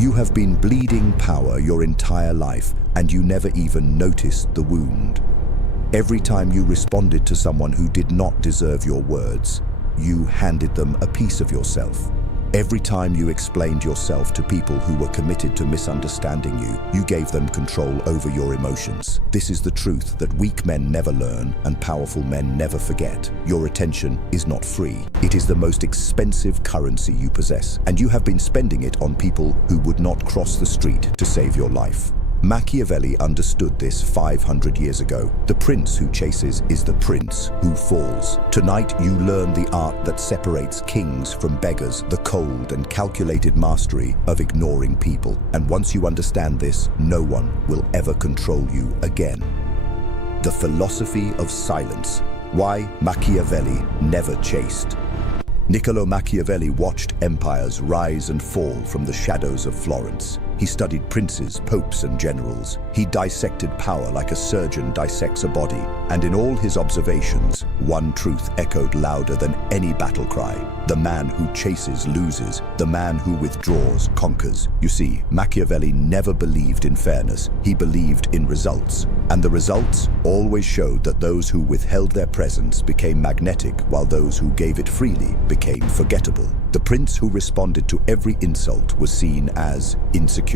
You have been bleeding power your entire life, and you never even noticed the wound. Every time you responded to someone who did not deserve your words, you handed them a piece of yourself. Every time you explained yourself to people who were committed to misunderstanding you, you gave them control over your emotions. This is the truth that weak men never learn and powerful men never forget. Your attention is not free. It is the most expensive currency you possess, and you have been spending it on people who would not cross the street to save your life. Machiavelli understood this 500 years ago. The prince who chases is the prince who falls. Tonight you learn the art that separates kings from beggars, the cold and calculated mastery of ignoring people. And once you understand this, no one will ever control you again. The philosophy of silence. Why Machiavelli never chased. Niccolo Machiavelli watched empires rise and fall from the shadows of Florence. He studied princes, popes, and generals. He dissected power like a surgeon dissects a body. And in all his observations, one truth echoed louder than any battle cry. The man who chases loses. The man who withdraws conquers. You see, Machiavelli never believed in fairness. He believed in results. And the results always showed that those who withheld their presence became magnetic, while those who gave it freely became forgettable. The prince who responded to every insult was seen as insecure.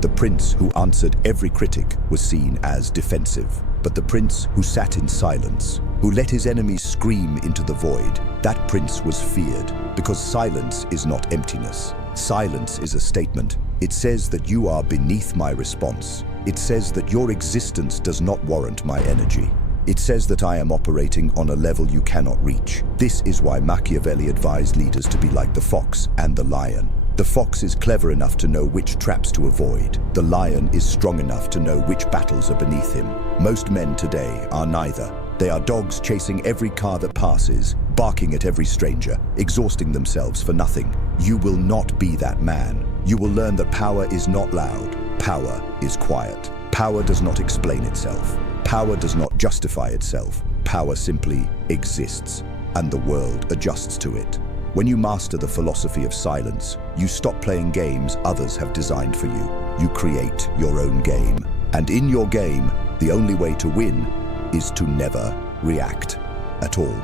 The prince who answered every critic was seen as defensive. But the prince who sat in silence, who let his enemies scream into the void, that prince was feared, because silence is not emptiness. Silence is a statement. It says that you are beneath my response. It says that your existence does not warrant my energy. It says that I am operating on a level you cannot reach. This is why Machiavelli advised leaders to be like the fox and the lion. The fox is clever enough to know which traps to avoid. The lion is strong enough to know which battles are beneath him. Most men today are neither. They are dogs chasing every car that passes, barking at every stranger, exhausting themselves for nothing. You will not be that man. You will learn that power is not loud. Power is quiet. Power does not explain itself. Power does not justify itself. Power simply exists, and the world adjusts to it. When you master the philosophy of silence, you stop playing games others have designed for you. You create your own game. And in your game, the only way to win is to never react at all.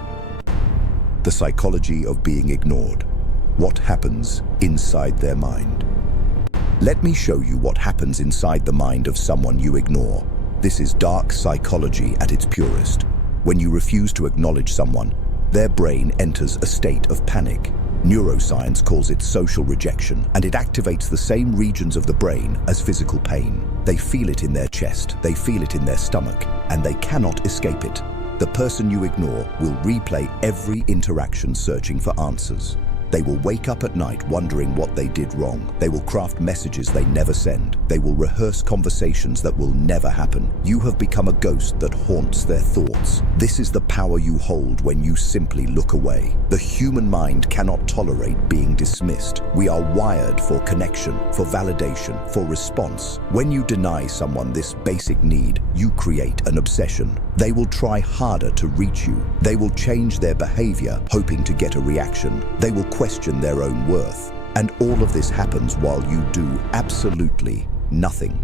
The psychology of being ignored. What happens inside their mind? Let me show you what happens inside the mind of someone you ignore. This is dark psychology at its purest. When you refuse to acknowledge someone, their brain enters a state of panic. Neuroscience calls it social rejection, and it activates the same regions of the brain as physical pain. They feel it in their chest, they feel it in their stomach, and they cannot escape it. The person you ignore will replay every interaction searching for answers. They will wake up at night wondering what they did wrong. They will craft messages they never send. They will rehearse conversations that will never happen. You have become a ghost that haunts their thoughts. This is the power you hold when you simply look away. The human mind cannot tolerate being dismissed. We are wired for connection, for validation, for response. When you deny someone this basic need, you create an obsession. They will try harder to reach you. They will change their behavior, hoping to get a reaction. They will question their own worth. And all of this happens while you do absolutely nothing.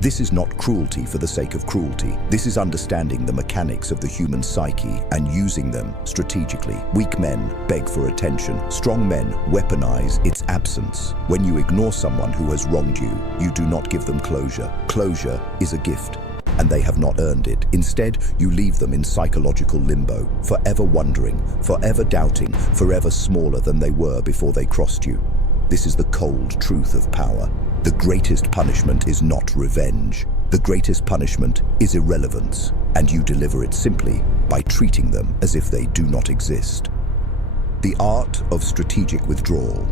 This is not cruelty for the sake of cruelty. This is understanding the mechanics of the human psyche and using them strategically. Weak men beg for attention. Strong men weaponize its absence. When you ignore someone who has wronged you, you do not give them closure. Closure is a gift, and they have not earned it. Instead, you leave them in psychological limbo, forever wondering, forever doubting, forever smaller than they were before they crossed you. This is the cold truth of power. The greatest punishment is not revenge. The greatest punishment is irrelevance, and you deliver it simply by treating them as if they do not exist. The art of strategic withdrawal.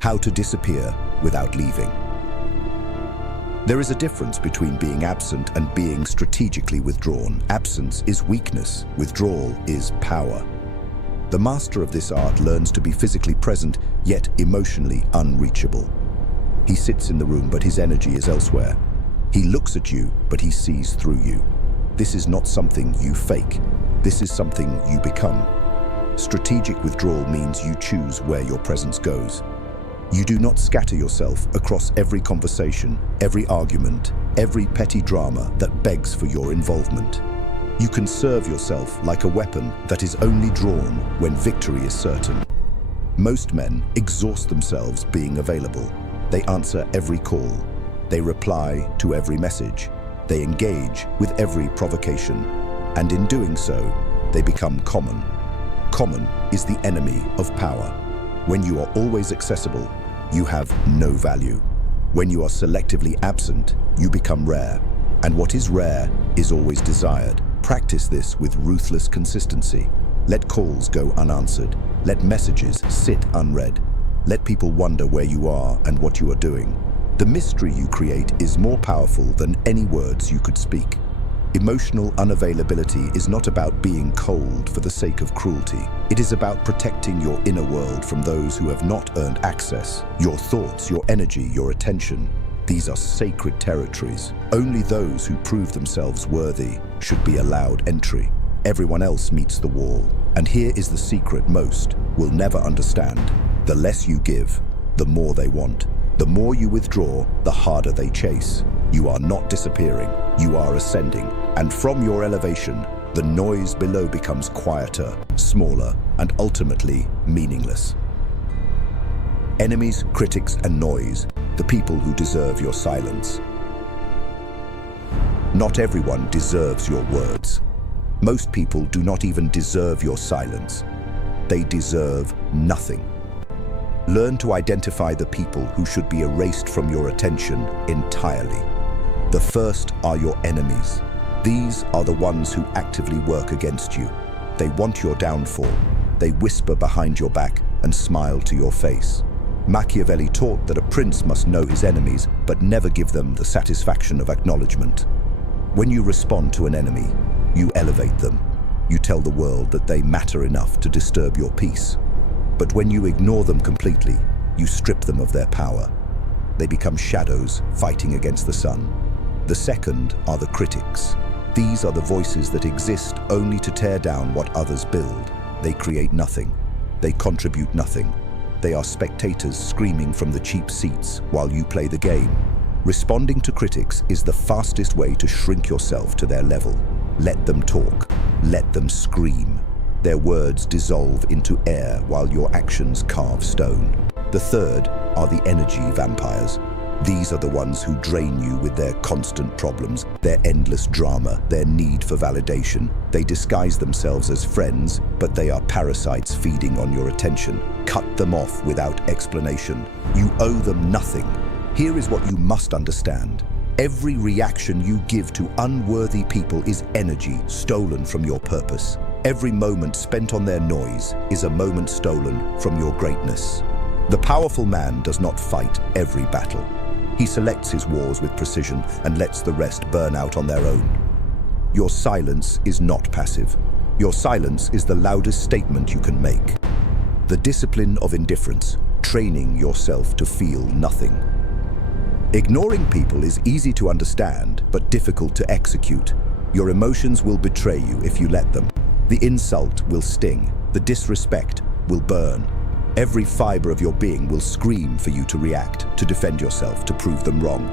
How to disappear without leaving. There is a difference between being absent and being strategically withdrawn. Absence is weakness. Withdrawal is power. The master of this art learns to be physically present, yet emotionally unreachable. He sits in the room, but his energy is elsewhere. He looks at you, but he sees through you. This is not something you fake. This is something you become. Strategic withdrawal means you choose where your presence goes. You do not scatter yourself across every conversation, every argument, every petty drama that begs for your involvement. You conserve yourself like a weapon that is only drawn when victory is certain. Most men exhaust themselves being available. They answer every call. They reply to every message. They engage with every provocation. And in doing so, they become common. Common is the enemy of power. When you are always accessible, you have no value. When you are selectively absent, you become rare. And what is rare is always desired. Practice this with ruthless consistency. Let calls go unanswered. Let messages sit unread. Let people wonder where you are and what you are doing. The mystery you create is more powerful than any words you could speak. Emotional unavailability is not about being cold for the sake of cruelty. It is about protecting your inner world from those who have not earned access. Your thoughts, your energy, your attention. These are sacred territories. Only those who prove themselves worthy should be allowed entry. Everyone else meets the wall. And here is the secret most will never understand. The less you give, the more they want. The more you withdraw, the harder they chase. You are not disappearing, you are ascending. And from your elevation, the noise below becomes quieter, smaller, and ultimately meaningless. Enemies, critics, and noise, the people who deserve your silence. Not everyone deserves your words. Most people do not even deserve your silence. They deserve nothing. Learn to identify the people who should be erased from your attention entirely. The first are your enemies. These are the ones who actively work against you. They want your downfall. They whisper behind your back and smile to your face. Machiavelli taught that a prince must know his enemies, but never give them the satisfaction of acknowledgement. When you respond to an enemy, you elevate them. You tell the world that they matter enough to disturb your peace. But when you ignore them completely, you strip them of their power. They become shadows fighting against the sun. The second are the critics. These are the voices that exist only to tear down what others build. They create nothing. They contribute nothing. They are spectators screaming from the cheap seats while you play the game. Responding to critics is the fastest way to shrink yourself to their level. Let them talk. Let them scream. Their words dissolve into air while your actions carve stone. The third are the energy vampires. These are the ones who drain you with their constant problems, their endless drama, their need for validation. They disguise themselves as friends, but they are parasites feeding on your attention. Cut them off without explanation. You owe them nothing. Here is what you must understand. Every reaction you give to unworthy people is energy stolen from your purpose. Every moment spent on their noise is a moment stolen from your greatness. The powerful man does not fight every battle. He selects his wars with precision and lets the rest burn out on their own. Your silence is not passive. Your silence is the loudest statement you can make. The discipline of indifference, training yourself to feel nothing. Ignoring people is easy to understand, but difficult to execute. Your emotions will betray you if you let them. The insult will sting. The disrespect will burn. Every fiber of your being will scream for you to react, to defend yourself, to prove them wrong.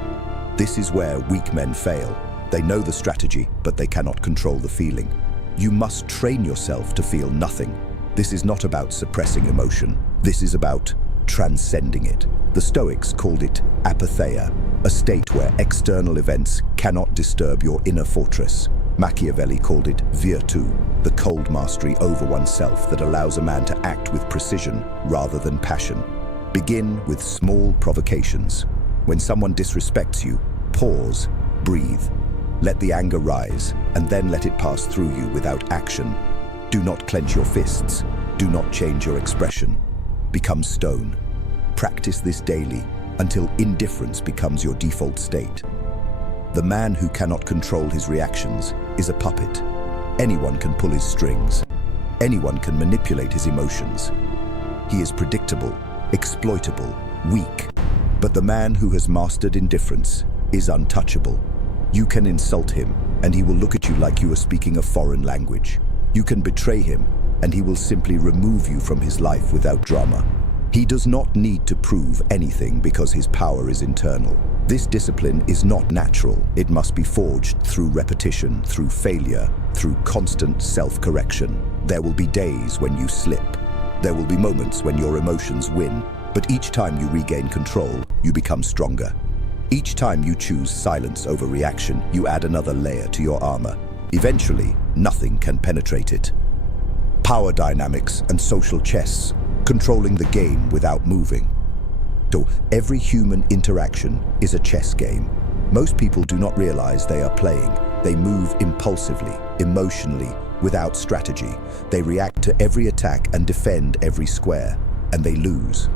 This is where weak men fail. They know the strategy, but they cannot control the feeling. You must train yourself to feel nothing. This is not about suppressing emotion. This is about transcending it. The Stoics called it apatheia, a state where external events cannot disturb your inner fortress. Machiavelli called it virtù, the cold mastery over oneself that allows a man to act with precision rather than passion. Begin with small provocations. When someone disrespects you, pause, breathe. Let the anger rise, and then let it pass through you without action. Do not clench your fists. Do not change your expression. Become stone. Practice this daily until indifference becomes your default state. The man who cannot control his reactions is a puppet. Anyone can pull his strings. Anyone can manipulate his emotions. He is predictable, exploitable, weak. But the man who has mastered indifference is untouchable. You can insult him, and he will look at you like you are speaking a foreign language. You can betray him, and he will simply remove you from his life without drama. He does not need to prove anything because his power is internal. This discipline is not natural. It must be forged through repetition, through failure, through constant self-correction. There will be days when you slip. There will be moments when your emotions win, but each time you regain control, you become stronger. Each time you choose silence over reaction, you add another layer to your armor. Eventually, nothing can penetrate it. Power dynamics and social chess, controlling the game without moving. So every human interaction is a chess game. Most people do not realize they are playing. They move impulsively, emotionally, without strategy. They react to every attack and defend every square, and they lose.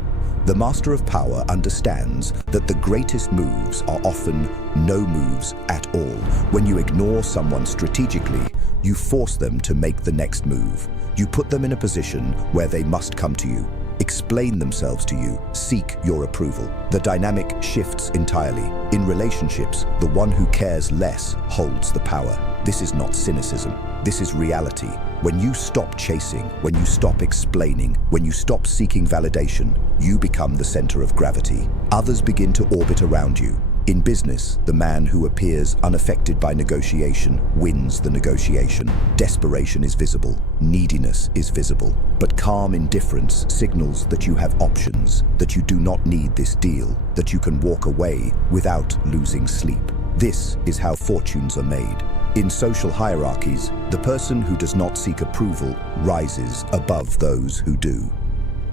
The master of power understands that the greatest moves are often no moves at all. When you ignore someone strategically, you force them to make the next move. You put them in a position where they must come to you, explain themselves to you, seek your approval. The dynamic shifts entirely. In relationships, the one who cares less holds the power. This is not cynicism. This is reality. When you stop chasing, when you stop explaining, when you stop seeking validation, you become the center of gravity. Others begin to orbit around you. In business, the man who appears unaffected by negotiation wins the negotiation. Desperation is visible, neediness is visible, but calm indifference signals that you have options, that you do not need this deal, that you can walk away without losing sleep. This is how fortunes are made. In social hierarchies, the person who does not seek approval rises above those who do.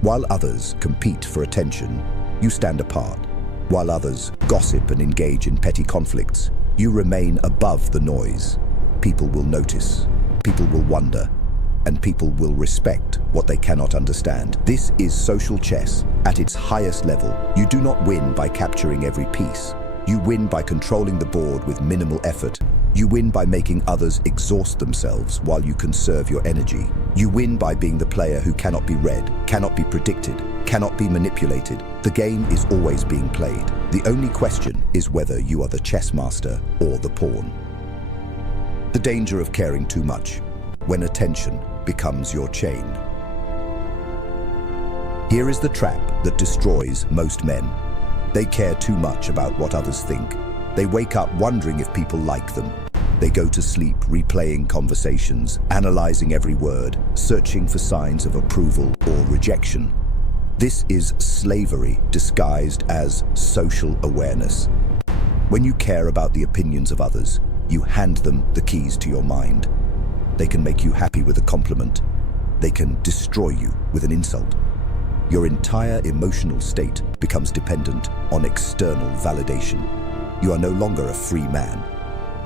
While others compete for attention, you stand apart. While others gossip and engage in petty conflicts, you remain above the noise. People will notice, people will wonder, and people will respect what they cannot understand. This is social chess at its highest level. You do not win by capturing every piece. You win by controlling the board with minimal effort. You win by making others exhaust themselves while you conserve your energy. You win by being the player who cannot be read, cannot be predicted, cannot be manipulated. The game is always being played. The only question is whether you are the chess master or the pawn. The danger of caring too much, when attention becomes your chain. Here is the trap that destroys most men. They care too much about what others think. They wake up wondering if people like them. They go to sleep replaying conversations, analyzing every word, searching for signs of approval or rejection. This is slavery disguised as social awareness. When you care about the opinions of others, you hand them the keys to your mind. They can make you happy with a compliment. They can destroy you with an insult. Your entire emotional state becomes dependent on external validation. You are no longer a free man.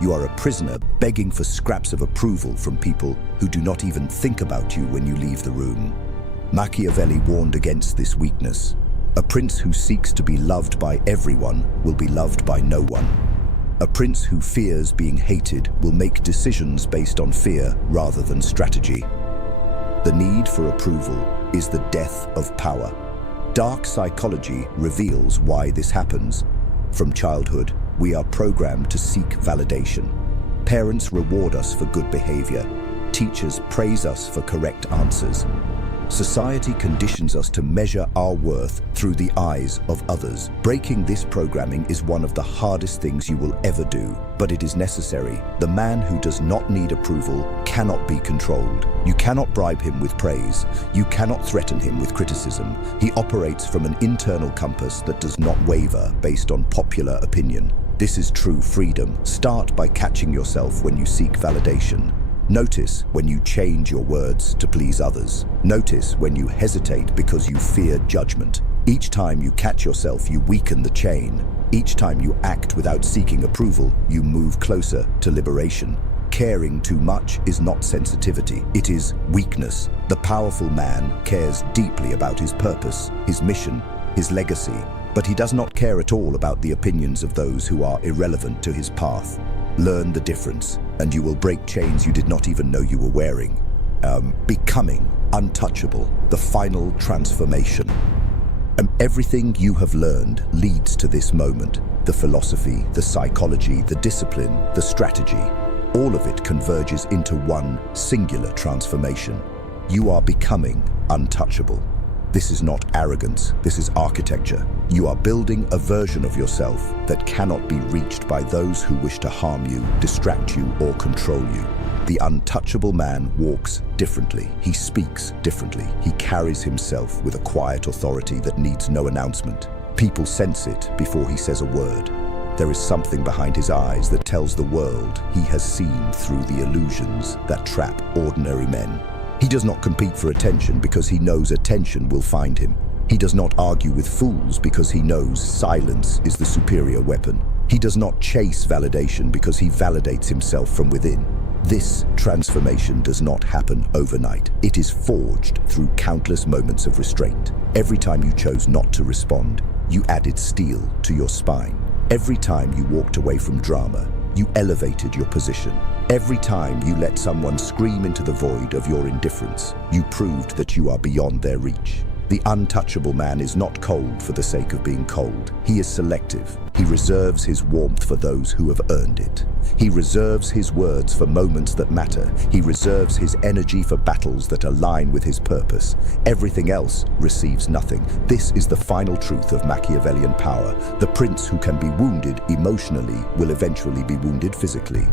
You are a prisoner begging for scraps of approval from people who do not even think about you when you leave the room. Machiavelli warned against this weakness. A prince who seeks to be loved by everyone will be loved by no one. A prince who fears being hated will make decisions based on fear rather than strategy. The need for approval is the death of power. Dark psychology reveals why this happens. From childhood, we are programmed to seek validation. Parents reward us for good behavior. Teachers praise us for correct answers. Society conditions us to measure our worth through the eyes of others. Breaking this programming is one of the hardest things you will ever do, but it is necessary. The man who does not need approval cannot be controlled. You cannot bribe him with praise. You cannot threaten him with criticism. He operates from an internal compass that does not waver based on popular opinion. This is true freedom. Start by catching yourself when you seek validation. Notice when you change your words to please others. Notice when you hesitate because you fear judgment. Each time you catch yourself, you weaken the chain. Each time you act without seeking approval, you move closer to liberation. Caring too much is not sensitivity, it is weakness. The powerful man cares deeply about his purpose, his mission, his legacy, but he does not care at all about the opinions of those who are irrelevant to his path. Learn the difference, and you will break chains you did not even know you were wearing. Becoming untouchable, the final transformation. Everything you have learned leads to this moment. The philosophy, the psychology, the discipline, the strategy, all of it converges into one singular transformation. You are becoming untouchable. This is not arrogance, this is architecture. You are building a version of yourself that cannot be reached by those who wish to harm you, distract you, or control you. The untouchable man walks differently. He speaks differently. He carries himself with a quiet authority that needs no announcement. People sense it before he says a word. There is something behind his eyes that tells the world he has seen through the illusions that trap ordinary men. He does not compete for attention because he knows attention will find him. He does not argue with fools because he knows silence is the superior weapon. He does not chase validation because he validates himself from within. This transformation does not happen overnight. It is forged through countless moments of restraint. Every time you chose not to respond, you added steel to your spine. Every time you walked away from drama, you elevated your position. Every time you let someone scream into the void of your indifference, you proved that you are beyond their reach. The untouchable man is not cold for the sake of being cold. He is selective. He reserves his warmth for those who have earned it. He reserves his words for moments that matter. He reserves his energy for battles that align with his purpose. Everything else receives nothing. This is the final truth of Machiavellian power. The prince who can be wounded emotionally will eventually be wounded physically.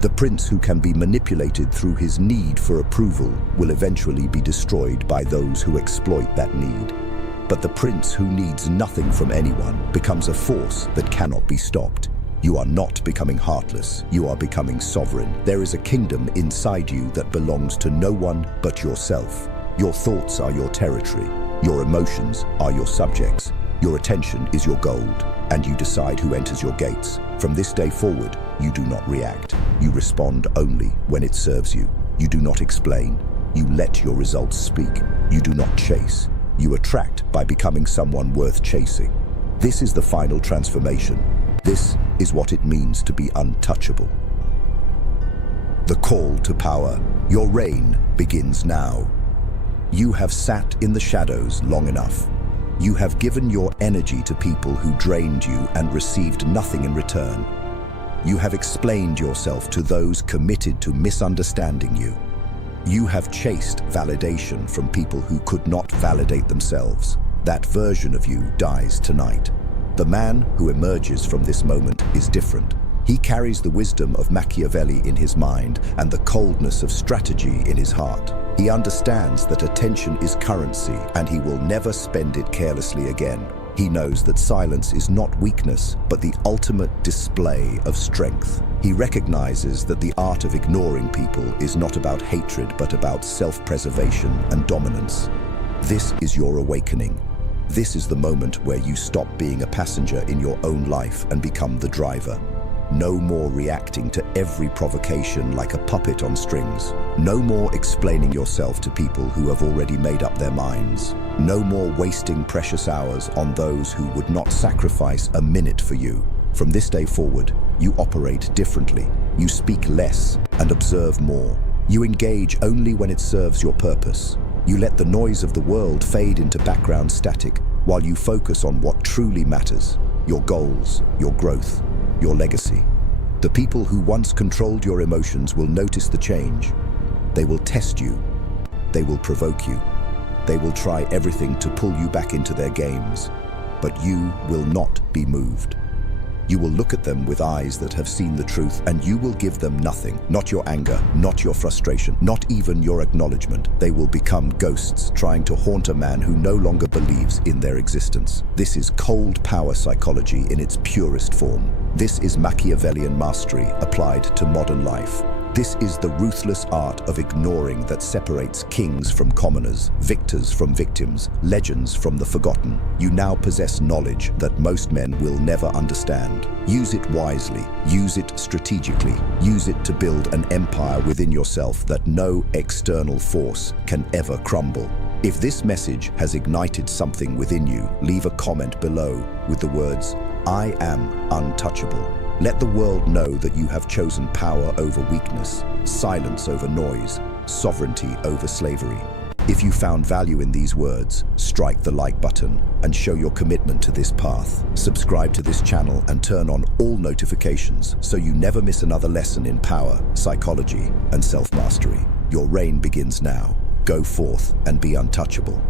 The prince who can be manipulated through his need for approval will eventually be destroyed by those who exploit that need. But the prince who needs nothing from anyone becomes a force that cannot be stopped. You are not becoming heartless, you are becoming sovereign. There is a kingdom inside you that belongs to no one but yourself. Your thoughts are your territory, your emotions are your subjects, your attention is your gold, and you decide who enters your gates. From this day forward, you do not react. You respond only when it serves you. You do not explain. You let your results speak. You do not chase. You attract by becoming someone worth chasing. This is the final transformation. This is what it means to be untouchable. The call to power. Your reign begins now. You have sat in the shadows long enough. You have given your energy to people who drained you and received nothing in return. You have explained yourself to those committed to misunderstanding you. You have chased validation from people who could not validate themselves. That version of you dies tonight. The man who emerges from this moment is different. He carries the wisdom of Machiavelli in his mind and the coldness of strategy in his heart. He understands that attention is currency and he will never spend it carelessly again. He knows that silence is not weakness, but the ultimate display of strength. He recognizes that the art of ignoring people is not about hatred, but about self-preservation and dominance. This is your awakening. This is the moment where you stop being a passenger in your own life and become the driver. No more reacting to every provocation like a puppet on strings. No more explaining yourself to people who have already made up their minds. No more wasting precious hours on those who would not sacrifice a minute for you. From this day forward, you operate differently. You speak less and observe more. You engage only when it serves your purpose. You let the noise of the world fade into background static while you focus on what truly matters: your goals, your growth, your legacy. The people who once controlled your emotions will notice the change. They will test you. They will provoke you. They will try everything to pull you back into their games. But you will not be moved. You will look at them with eyes that have seen the truth, and you will give them nothing. Not your anger, not your frustration, not even your acknowledgement. They will become ghosts trying to haunt a man who no longer believes in their existence. This is cold power psychology in its purest form. This is Machiavellian mastery applied to modern life. This is the ruthless art of ignoring that separates kings from commoners, victors from victims, legends from the forgotten. You now possess knowledge that most men will never understand. Use it wisely, use it strategically, use it to build an empire within yourself that no external force can ever crumble. If this message has ignited something within you, leave a comment below with the words, "I am untouchable." Let the world know that you have chosen power over weakness, silence over noise, sovereignty over slavery. If you found value in these words, strike the like button and show your commitment to this path. Subscribe to this channel and turn on all notifications so you never miss another lesson in power, psychology, and self-mastery. Your reign begins now. Go forth and be untouchable.